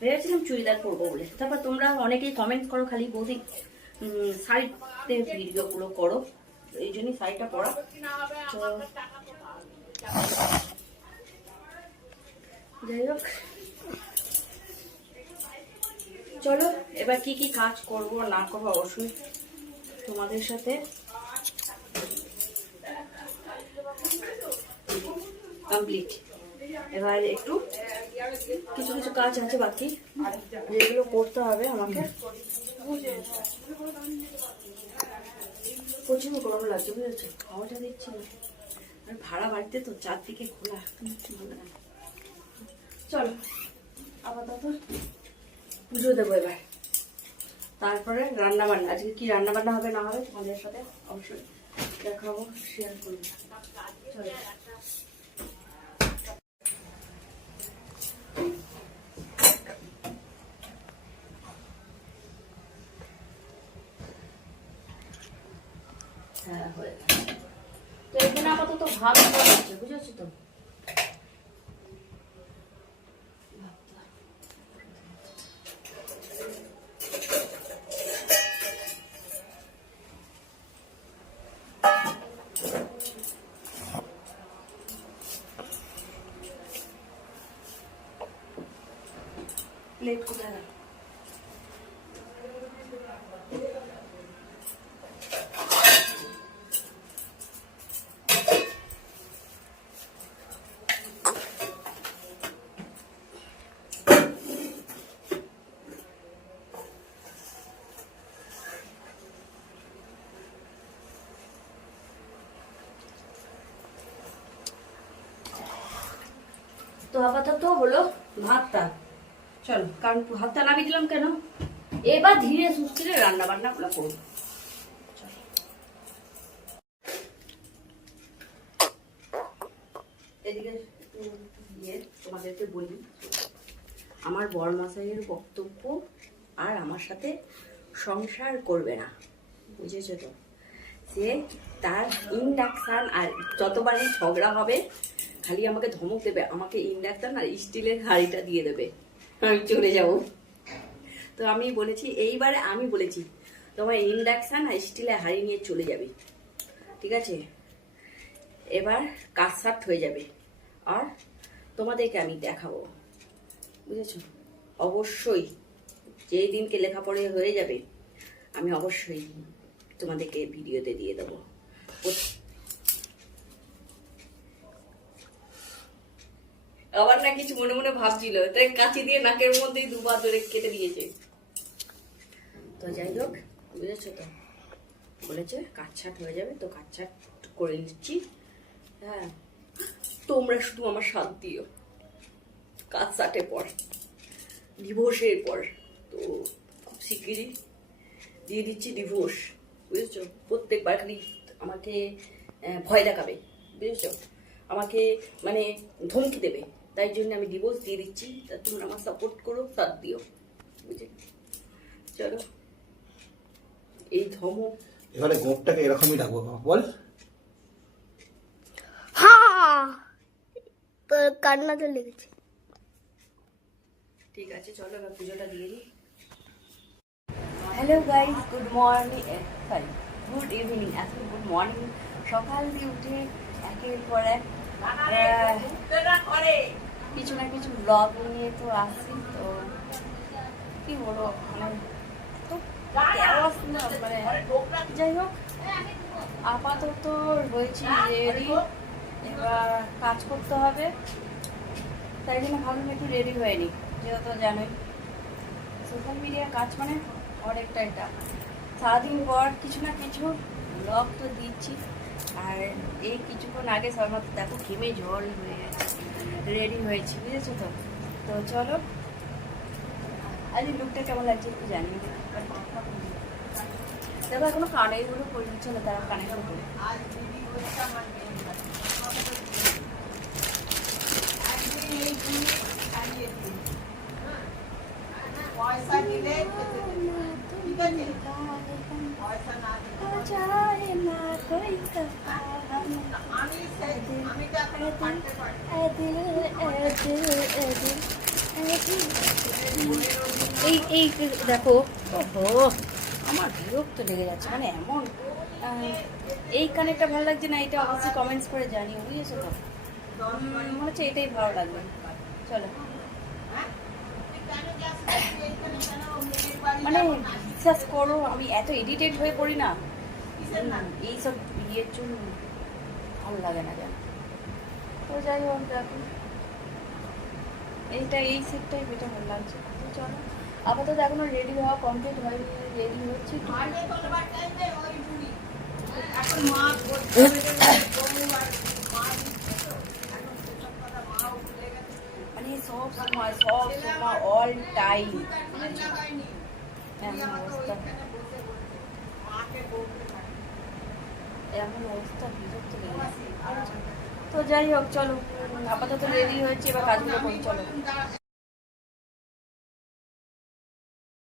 ভেবেছিলাম চুড়িদার পরবো বলে, তারপর তোমরা অনেকেই কমেন্ট করো খালি বৌদি শাড়িতে ভিডিওগুলো করো, এই জন্যই শাড়িটা পরা। যাই হোক, চলো এবার কি কি কাজ করব না করবো অবশ্যই তোমাদের সাথে কমপ্লিট। এবার একটু কিছু কিছু কাজ আছে বাকি, যেগুলো করতে হবে আমাকে। প্রচুর গরম লাগছে বুঝেছো, হাওয়াটা দিচ্ছি না, ভাড়া বাড়িতে তো চারদিকে খোলা। চলো আপাতত পুজো দেবো এবার, তারপরে রান্না বান্না। আজকে কি রান্না বান্না হবে না হবে তোমাদের সাথে অবশ্যই দেখাবো, শেয়ার করবো। চলো হ্যাঁ হয়ে গেছে। তো এখানে আপাতত ভাত হচ্ছে বুঝেছো তো, প্লেট কোথায় গেল? তো আপাতত হলো ভাতটা। চলো, কারণ ভাতটা নামিয়ে দিলাম কেন, এবার ধীরে সুস্থে রান্না বান্না গুলো করবো। এদিকে তোমাদেরকে বলি, আমার বরমশাইয়ের বক্তব্য আর আমার সাথে সংসার করবে না, বুঝেছো তো। সে তার ইন্ডাকশান, আর যতবারই ঝগড়া হবে খালি আমাকে ধমক দেবে, আমাকে ইন্ডাকশান আর স্টিলের হাঁড়িটা দিয়ে দেবে, আমি চলে যাব। তো আমি বলেছি, এইবারে আমি বলেছি তোমার ইন্ডাকশান আর স্টিলের হাঁড়ি নিয়ে চলে যাবে, ঠিক আছে। এবার কাজ সাট হয়ে যাবে, আর তোমাদেরকে আমি দেখাবো, বুঝেছো। অবশ্যই যেই দিনকে লেখাপড়ে হয়ে যাবে আমি অবশ্যই তোমাদেরকে ভিডিওতে দিয়ে দেবো। আবার না কিছু মনে মনে ভাবছিল, তাই কাঁচি দিয়ে নাকের মধ্যেই দুবার ধরে কেটে দিয়েছে। তো যাই হোক, বুঝেছো তো, বলেছে কাজ ছাট হয়ে যাবে, তো কাজ ছাট করে নিচ্ছি। হ্যাঁ, তোমরা শুধু আমার সাথ দিও, কাজ ছাটের পর, ডিভোর্সের পর, তো খুব শিগগিরই দিয়ে দিচ্ছি ডিভোর্স, বুঝেছো। প্রত্যেকবার খালি আমাকে ভয় দেখাবে, বুঝেছো, আমাকে মানে ধমকি দেবে, তাই জন্য আমি ডিভোর্স দিয়ে দিচ্ছি। তা তোমরা আমার সাপোর্ট করো, সাথ দিও, বুঝে। চলো, এই ধমক এবারে গোপটাকে এরকমই রাখবো, বল। হ্যাঁ, তোর কান্না তো লেগেছে। ঠিক আছে, চলো এবার পুজোটা দিয়ে দিই। Hello guys, good morning, sorry good evening, এখন গুড মর্নিং। সকাল দিয়ে উঠে একের পর এক কিছু না কিছু ব্লগ নিয়ে তো আসছি। তো কি বলবো, মানে তো মানে যাই হোক, আপাতত রয়েছি রেডি, এবার কাজ করতে হবে, তাই জন্য ভাবলাম একটু রেডি হয়নি, যেহেতু জানোই সোশ্যাল মিডিয়ার কাজ মানে অনেকটা এটা, সারাদিন পর কিছু না কিছু ব্লগ তো দিচ্ছি। আর এই কিছুক্ষণ আগে সবেমাত্র দেখো ঘেমে জল হয়ে গেছে, রেডি হয়েছি, বুঝেছো তো। তো চলো, আজ লুকটা কেমন লাগছে একটু জানিয়ে দেবো। দেখো এখনো কানেরগুলো করে দিচ্ছে না, তারা কানের উপরে পয়সা দিলে ঠিক আছে, পয়সা না আমি তো এখন পারতে পারি। এই এই দেখো, ওহো আমার বিরক্ত লেগে যাচ্ছে, মানে এমন এই কানেরটা ভালো লাগছে না, এটা অবশ্যই কমেন্টস করে জানিও, বুঝেছো তো? মনে হচ্ছে এটাই ভালো লাগবে। চলো, মানে বিশ্বাস করো আমি এত এডিটেড হয়ে পড়ি না, এইসব ইয়ের জন্য ভালো লাগে না জানো। তো যাই হোক দেখো, এইটা এই সেটটাই বেটার ভালো লাগছে। তো চলো, আপাতত এখনো রেডি হওয়া কমপ্লিট হয়নি, রেডি হচ্ছি। এখন মা করতে হবে, বউ আর মা দিচ্ছে তো, এখন সেসব কথা মাও ভুলে গেছে। মানে সব সময় অল টাইম কানে লাগায়নি। এমন আমার তো অবস্থা, ওইখানে বসে বসে মাকে বলতে থাকে। এমন অবস্থা বিরক্ত লেগে গেছে। তো যাই হোক চলো, আপাতত রেডি হয়েছে, এবার কাজগুলো করি, চলো।